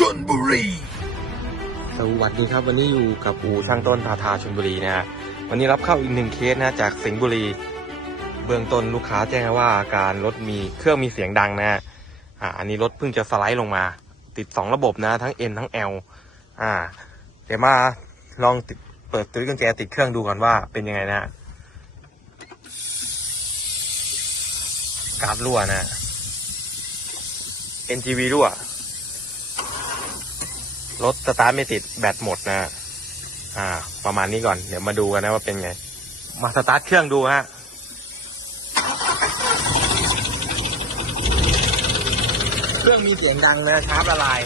ชนบุรี สวัสดีครับ วันนี้อยู่กับอูช่างต้นทาทาชลบุรีนะฮะวันนี้รับเข้าอีกหนึ่งเคสนะจากสิงห์บุรี เบื้องต้นลูกค้าแจ้งว่าอาการรถมีเครื่องมีเสียงดังนะฮะอ่าอันนี้รถเพิ่งจะสไลด์ลงมา ติดสองระบบนะ ทั้ง N ทั้ง L อ่า เดี๋ยวมาลองติดเปิดตัวกุญแจติดเครื่องดูก่อนว่าเป็นยังไงนะฮะการ์ดรั่วนะ NGV รั่ว รถสตาร์ทไม่ติดแบตหมดนะอ่า ประมาณนี้ก่อนเดี๋ยวมาดูกันนะว่าเป็นไง มาสตาร์ทเครื่องดูฮะเครื่องมีเสียงดังนะชาร์จละลาย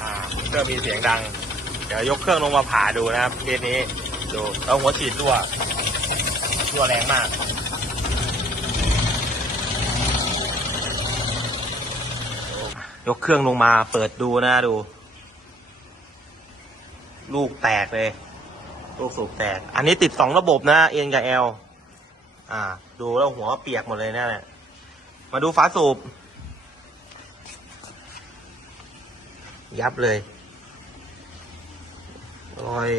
อ่าเครื่องมีเสียงดัง เดี๋ยวยกเครื่องลงมาผ่าดูนะครับเคสนี้ดูแล้วหัวฉีดรั่วรั่วแรงมาก ยกเครื่องลงมาเปิดดูนะดู ลูกแตกเลย ลูกสูบแตก อันนี้ติดสองระบบนะเอ็นกับเอลอ่า ดูแล้วหัวเปียกหมดเลยนะเนี่ยมาดูฝาสูบ ยับเลย รอย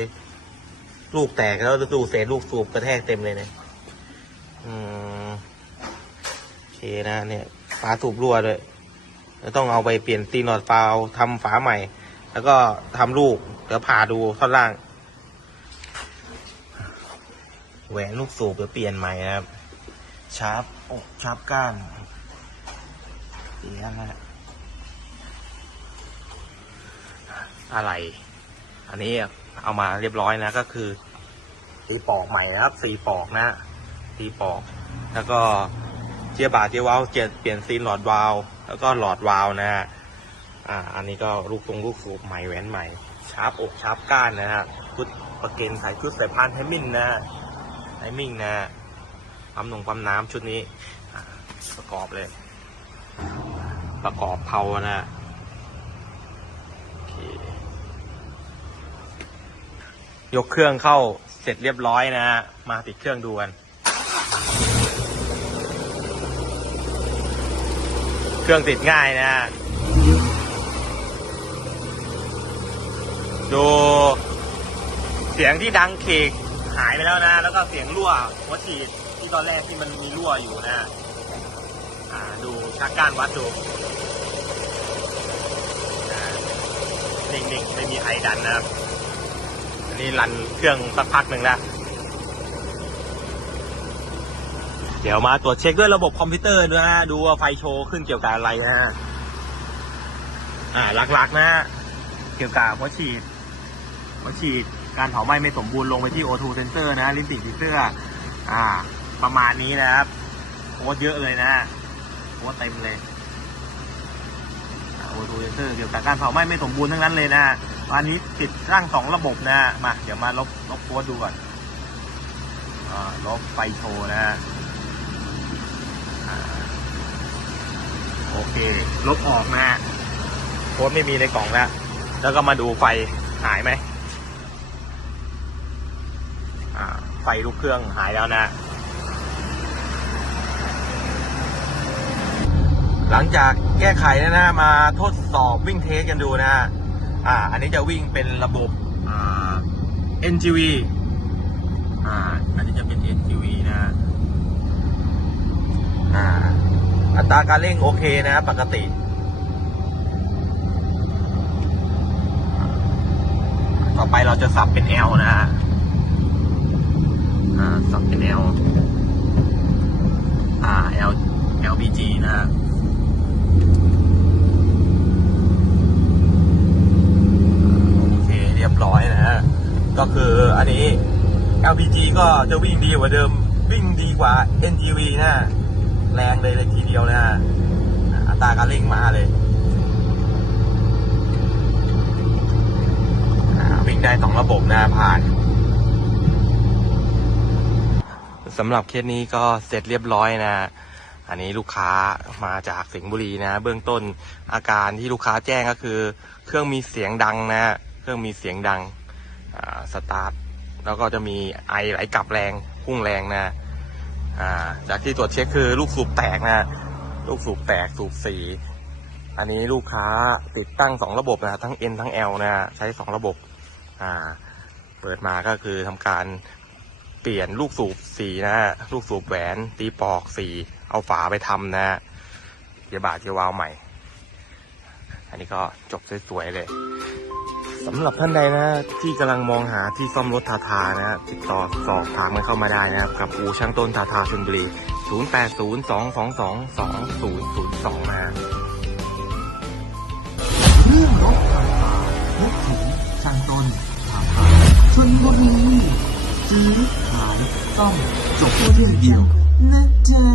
ลูกแตกแล้วดูเศษลูกสูบกระแทกเต็มเลยเนี่ยอืมโอเคนะเนี่ยฝาสูบรั่วด้วย แล้วต้องเอาไปเปลี่ยนตีนอดฟาวล์ทำฝาใหม่ แล้วก็ทำลูกเดี๋ยวผ่าดูท่อนล่าง แหวนลูกสูบเดี๋ยวเปลี่ยนใหม่นะครับ ชาร์ปอกชาร์ปก้านเสียนะฮะอะไร อันนี้เอามาเรียบร้อยนะก็คือตีปอกใหม่นะครับสีปอกนะตีปอก แล้วก็เจียบาเจียวาล์วเจียเปลี่ยนซีนหลอดวาล์ว แล้วก็หลอดวาล์วนะฮะอ่าอันนี้ก็ลูกทรงลูกสูบใหม่แหวนใหม่ชาร์ปอกชาร์ปก้านนะฮะชุดประเกนใส่ชุดสายพานไทมิ่งนะฮะไทมิ่งนะฮะปั๊มนงปั๊มน้ำชุดนี้ประกอบเลย ประกอบเพานะฮะยกเครื่องเข้าเสร็จเรียบร้อยนะฮะมาติดเครื่องดูกัน เครื่องติดง่ายนะ ดูเสียงที่ดังเคกหายไปแล้วนะ แล้วก็เสียงรั่วหัวฉีดที่ตอนแรกที่มันมีรั่วอยู่นะอ่าดูชักก้านวัดดูนิ่งๆ ไม่มีไอดันนะครับ อันนี้รันเครื่องสักพักหนึ่งแล้ว เดี๋ยวมาตรวจเช็คด้วยระบบคอมพิวเตอร์ด้วยฮะดูว่าไฟโชว์ขึ้นเกี่ยวกับอะไรฮะอ่าหลักๆนะฮะเกี่ยวกับหัวฉีดหัวฉีดการเผาไหม้ไม่สมบูรณ์ลงไปที่ O2 sensor นะลิ้นติดเสื้ออ่า ประมาณนี้นะครับโค้ดเยอะเลยนะโค้ดเต็มเลย O2 sensor เกี่ยวกับการเผาไหม้ไม่สมบูรณ์ทั้งนั้นเลยนะอันนี้ติดร่างสองระบบนะมา เดี๋ยวมาลบลบโค้ดดูก่อนอ่าลบไฟโชว์นะฮะ โอเค ลบออกนะโค้ดไม่มีในกล่องแล้ว แล้วก็มาดูไฟหายไหมไฟลูกเครื่องหายแล้วนะ หลังจากแก้ไขแล้วนะมาทดสอบวิ่งเทสกันดูนะอ่า อันนี้จะวิ่งเป็นระบบอ่า NGV อ่า อันนี้จะเป็น NGV นะ อ่า อัตราการเร่งโอเคนะปกติ ต่อไปเราจะสับเป็น L นะฮะสับเป็น L อ่า L LBG นะฮะโอเคเรียบร้อยนะฮะก็คืออันนี้ LPG ก็จะวิ่งดีกว่าเดิม วิ่งดีกว่า NGV นะ แรงเลยเลยทีเดียวนะฮะอัตราการเร่งมาเลยวิ่งได้สองระบบนะผ่านสำหรับเคสนี้ก็เสร็จเรียบร้อยนะ อันนี้ลูกค้ามาจากสิงห์บุรีนะ เบื้องต้นอาการที่ลูกค้าแจ้งก็คือ เครื่องมีเสียงดังนะ เครื่องมีเสียงดังสตาร์ทแล้วก็จะมีไอไหลกลับแรงพุ่งแรงนะ อ่า จากที่ตรวจเช็คคือลูกสูบแตกนะ ลูกสูบแตกสูบสีอันนี้ลูกค้าติดตั้งสองระบบนะทั้ง N ทั้ง L นะใช้สองระบบ อ่า เปิดมาก็คือทำการเปลี่ยนลูกสูบสีนะลูกสูบแหวนตีปอกสีเอาฝาไปทำนะเกียบาเกียวาวใหม่ อันนี้ก็จบสวยๆเลย สำหรับท่านใดนะที่กำลังมองหาที่ซ่อมรถทาทานะติดต่อสอบถามกันเข้ามาได้นะครับ กับอูช่างต้นทาทาชลบุรี 0802222002นะเรื่องรถทาทางนึกถึงช่างต้นทาทาชนบุรีซื้อขายต้องจบที่องเดียวนะจ๊ะ